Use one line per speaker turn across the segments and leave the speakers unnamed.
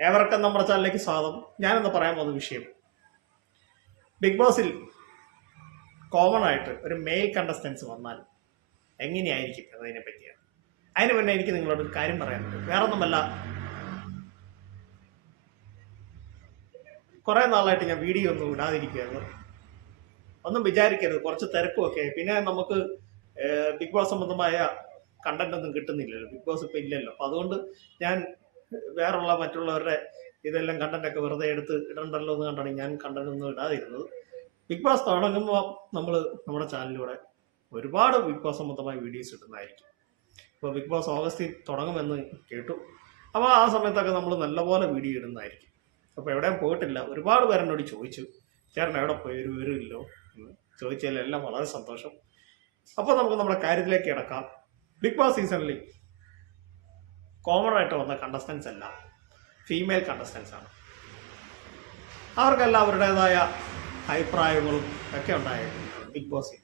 ഏവർക്കും നമ്മുടെ ചാനലിലേക്ക് സ്വാഗതം. ഞാനെന്ന് പറയാൻ പോകുന്ന വിഷയം. ബിഗ് ബോസിൽ കോമൺ ആയിട്ട് ഒരു മെയിൽ കണ്ടസ്റ്റൻസ് വന്നാൽ എങ്ങനെയായിരിക്കും എന്നതിനെ പറ്റിയാണ്. അതിന് മുന്നേ എനിക്ക് നിങ്ങളോട് ഒരു കാര്യം പറയാനുണ്ട്. വേറൊന്നുമല്ല. കുറേ നാളായിട്ട് ഞാൻ വീഡിയോ ഒന്നും ഇടാതിരിക്കുകയായിരുന്നു ഒന്നും വിചാരിക്കരുത്. കുറച്ച് തിരക്കുമൊക്കെ പിന്നെ നമുക്ക് ബിഗ് ബോസ് സംബന്ധമായ കണ്ടന്റ് ഒന്നും കിട്ടുന്നില്ലല്ലോ. ബിഗ് ബോസ് ഇപ്പം ഇല്ലല്ലോ. അപ്പം അതുകൊണ്ട് ഞാൻ വേറുള്ള മറ്റുള്ളവരുടെ ഇതെല്ലാം കണ്ടന്റ് ഒക്കെ വെറുതെ എടുത്ത് ഇടണ്ടല്ലോ എന്ന് കണ്ടാണ് ഞാൻ കണ്ടന്റ് ഒന്നും ഇടാതിരുന്നത്. ബിഗ് ബോസ് തുടങ്ങുമ്പോൾ നമ്മൾ നമ്മുടെ ചാനലിലൂടെ ഒരുപാട് ബിഗ് ബോസ് സംബന്ധമായ വീഡിയോസ് ഇടുന്നതായിരിക്കും. ഇപ്പോൾ ബിഗ് ബോസ് ഓഗസ്റ്റിൽ തുടങ്ങുമെന്ന് കേട്ടു. അപ്പോൾ ആ സമയത്തൊക്കെ നമ്മൾ നല്ലപോലെ വീഡിയോ ഇടുന്നതായിരിക്കും. അപ്പോൾ എവിടെയും പോയിട്ടില്ല. ഒരുപാട് പേരെന്നോട് ചോദിച്ചു. ചേട്ടൻ എവിടെ പോയി? ഒരു വിവരമില്ലോ എന്ന് ചോദിച്ചതിലെല്ലാം വളരെ സന്തോഷം. അപ്പോൾ നമുക്ക് നമ്മുടെ കാര്യത്തിലേക്ക് കിടക്കാം. ബിഗ് ബോസ് സീസണിൽ കോമൺ ആയിട്ട് വന്ന കണ്ടസ്റ്റൻസ് എല്ലാം ഫീമെയിൽ കണ്ടസ്റ്റൻസ് ആണ്. അവർക്കെല്ലാം അവരുടേതായ അഭിപ്രായങ്ങളും ഒക്കെ ഉണ്ടായിരുന്നു ബിഗ് ബോസിൽ.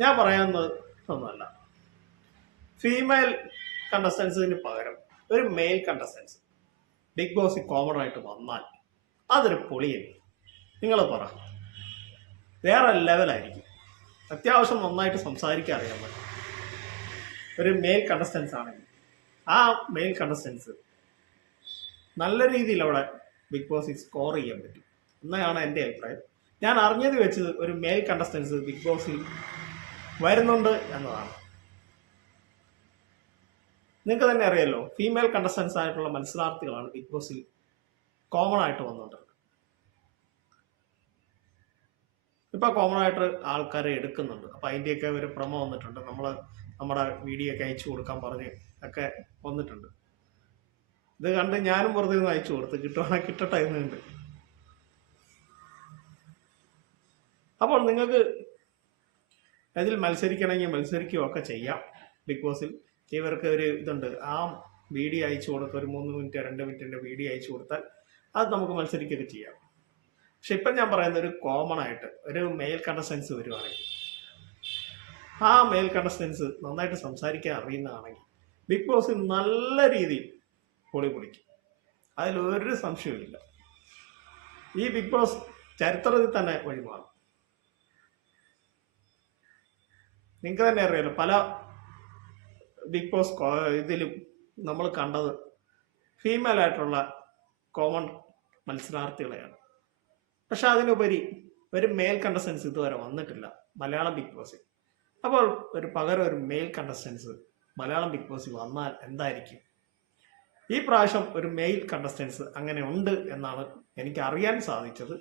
ഞാൻ പറയാവുന്നത് ഒന്നുമല്ല. ഫീമെയിൽ കണ്ടസ്റ്റൻസിന് പകരം ഒരു മെയിൽ കണ്ടസ്റ്റൻസ് ബിഗ് ബോസിൽ കോമൺ ആയിട്ട് വന്നാൽ അതൊരു പൊളിയല്ലേ? നിങ്ങൾ പറ. വേറെ ലെവലായിരിക്കും അത്യാവശ്യം നന്നായിട്ട് സംസാരിക്കാൻ അറിയാൻ പറ്റും. ഒരു മെയിൽ കണ്ടസ്റ്റൻസ് ആണെങ്കിൽ. ആ മെയിൽ കണ്ടസ്റ്റൻസ് നല്ല രീതിയിൽ അവിടെ ബിഗ് ബോസിൽ സ്കോർ ചെയ്യാൻ പറ്റും. എന്നാണ് എന്റെ അഭിപ്രായം. ഞാൻ അറിഞ്ഞത് വെച്ച് ഒരു മെയിൽ കണ്ടസ്റ്റൻസ് ബിഗ് ബോസിൽ വരുന്നുണ്ട് എന്നതാണ്. നിങ്ങൾക്ക് തന്നെ അറിയാലോ ഫീമെയിൽ കണ്ടസ്റ്റൻസ് ആയിട്ടുള്ള മത്സരാർത്ഥികളാണ് ബിഗ് ബോസിൽ കോമൺ ആയിട്ട് വന്നുകൊണ്ടിരുന്നത്. ഇപ്പൊ കോമൺ ആയിട്ട് ആൾക്കാരെ എടുക്കുന്നുണ്ട്. അപ്പൊ അതിന്റെയൊക്കെ ഒരു പ്രമ വന്നിട്ടുണ്ട്. നമ്മൾ നമ്മുടെ വീഡിയോ ഒക്കെ അയച്ചു കൊടുക്കാൻ പറഞ്ഞ് ഒക്കെ വന്നിട്ടുണ്ട്. ഇത് കണ്ട് ഞാനും വെറുതെ ഒന്ന് അയച്ചു കൊടുത്ത്. കിട്ടുവാണെങ്കിൽ കിട്ടട്ടെ എന്നുണ്ട് അപ്പോൾ നിങ്ങൾക്ക് അതിൽ മത്സരിക്കണമെങ്കിൽ മത്സരിക്കുകയൊക്കെ ചെയ്യാം. ബിഗ് ബോസിൽ ഇവർക്ക് ഒരു ഇതുണ്ട്. ആ വീഡിയോ അയച്ചു കൊടുക്കുക ഒരു മൂന്ന് മിനിറ്റ് രണ്ട് മിനിറ്റിന്റെ വീഡിയോ അയച്ചു കൊടുത്താൽ അത് നമുക്ക് മത്സരിക്കുകയൊക്കെ ചെയ്യാം. പക്ഷെ ഇപ്പം ഞാൻ പറയുന്നത് ഒരു കോമൺ ആയിട്ട് ഒരു മെയിൽ കണ്ടസ്റ്റൻസ് വരുവാണെങ്കിൽ ആ മെയിൽ കണ്ടസ്റ്റൻസ് നന്നായിട്ട് സംസാരിക്കാൻ അറിയുന്നതാണെങ്കിൽ ബിഗ് ബോസ് നല്ല രീതിയിൽ പൊളി പൊളിക്കും. അതിലൊരു സംശയവുമില്ല. ഈ ബിഗ് ബോസ് ചരിത്രത്തിൽ തന്നെ വഴിമാറും നിങ്ങൾക്ക് തന്നെ അറിയാലോ പല ബിഗ് ബോസ് ഇതിലും നമ്മൾ കണ്ടത് ഫീമെയിൽ ആയിട്ടുള്ള കോമൺ മത്സരാർത്ഥികളെയാണ്. പക്ഷെ അതിനുപരി ഒരു മെയിൽ കണ്ടസ്റ്റൻസ് ഇതുവരെ വന്നിട്ടില്ല. മലയാളം ബിഗ് ബോസിൽ അപ്പോൾ ഒരു പകരം ഒരു മെയിൽ കണ്ടസ്റ്റൻസ് മലയാളം ബിഗ് ബോസിൽ വന്നാൽ എന്തായിരിക്കും? ഈ പ്രാവശ്യം ഒരു മെയിൽ കണ്ടസ്റ്റൻസ് അങ്ങനെ ഉണ്ട് എന്നാണ് എനിക്ക് അറിയാൻ സാധിച്ചത്.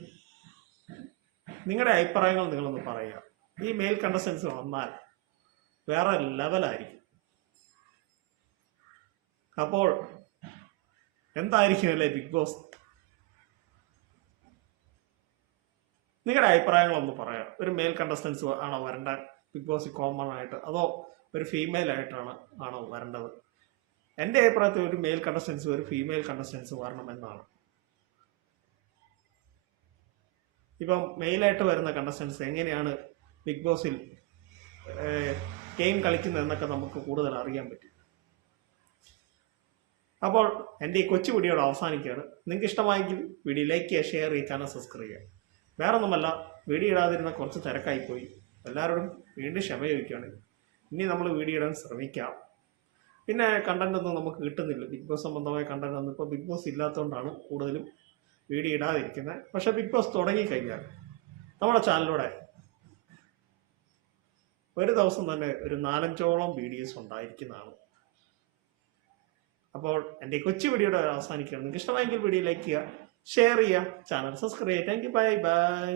നിങ്ങളുടെ അഭിപ്രായങ്ങൾ നിങ്ങളൊന്ന് പറയുക. ഈ മെയിൽ കണ്ടസ്റ്റൻസ് വന്നാൽ വേറെ ലെവലായിരിക്കും അപ്പോൾ എന്തായിരിക്കും അല്ലേ ബിഗ് ബോസ്? നിങ്ങളുടെ അഭിപ്രായങ്ങളൊന്ന് പറയാം. ഒരു മെയിൽ കണ്ടസ്റ്റൻസ് ആണോ വരേണ്ട ബിഗ് ബോസ് കോമൺ ആയിട്ട് അതോ ഒരു ഫീമെയിൽ ആയിട്ടാണ് ആണോ വരേണ്ടത്? എന്റെ അഭിപ്രായത്തിൽ ഒരു മെയിൽ കണ്ടസ്റ്റൻസ് ഒരു ഫീമെയിൽ കണ്ടസ്റ്റൻസ് വരണം എന്നാണ് ഇപ്പം മെയിലായിട്ട് വരുന്ന കണ്ടസ്റ്റൻസ് എങ്ങനെയാണ് ബിഗ് ബോസിൽ ഗെയിം കളിക്കുന്നത് എന്നൊക്കെ നമുക്ക് കൂടുതൽ അറിയാൻ പറ്റും. അപ്പോൾ എന്റെ ഈ കൊച്ചു വീഡിയോയുടെ അവസാനിക്കുകയാണ്. നിങ്ങൾക്ക് ഇഷ്ടമായെങ്കിൽ വീഡിയോ ലൈക്ക് ചെയ്യുക ഷെയർ ചെയ്യുക ചാനൽ സബ്സ്ക്രൈബ് ചെയ്യുക. വേറൊന്നുമല്ല വീഡിയോ ഇടാതിരുന്ന കുറച്ച് തിരക്കായിപ്പോയി. എല്ലാവരോടും വീണ്ടും ക്ഷമ ചോദിക്കുകയാണ് ഇനി നമ്മൾ വീഡിയോ ഇടാൻ ശ്രമിക്കാം. പിന്നെ കണ്ടന്റ് ഒന്നും നമുക്ക് കിട്ടുന്നില്ല. ബിഗ് ബോസ് സംബന്ധമായ കണ്ടന്റ് ഒന്നും ഇപ്പോൾ ബിഗ് ബോസ് ഇല്ലാത്തതുകൊണ്ടാണ് കൂടുതലും വീഡിയോ ഇടാതിരിക്കുന്നത്. പക്ഷേ ബിഗ് ബോസ് തുടങ്ങിക്കഴിഞ്ഞാൽ നമ്മുടെ ചാനലിലൂടെ ഒരു ദിവസം തന്നെ ഒരു നാലഞ്ചോളം വീഡിയോസ് ഉണ്ടായിരിക്കുന്നതാണ്. അപ്പോൾ എന്റെ കൊച്ചു വീഡിയോയുടെ അവസാനിക്കുകയാണ്. നിങ്ങൾക്ക് ഇഷ്ടമായെങ്കിൽ വീഡിയോ ലൈക്ക് ചെയ്യുക ഷെയർ ചെയ്യുക ചാനൽ സബ്സ്ക്രൈബ് ചെയ്യുക. Thank you bye bye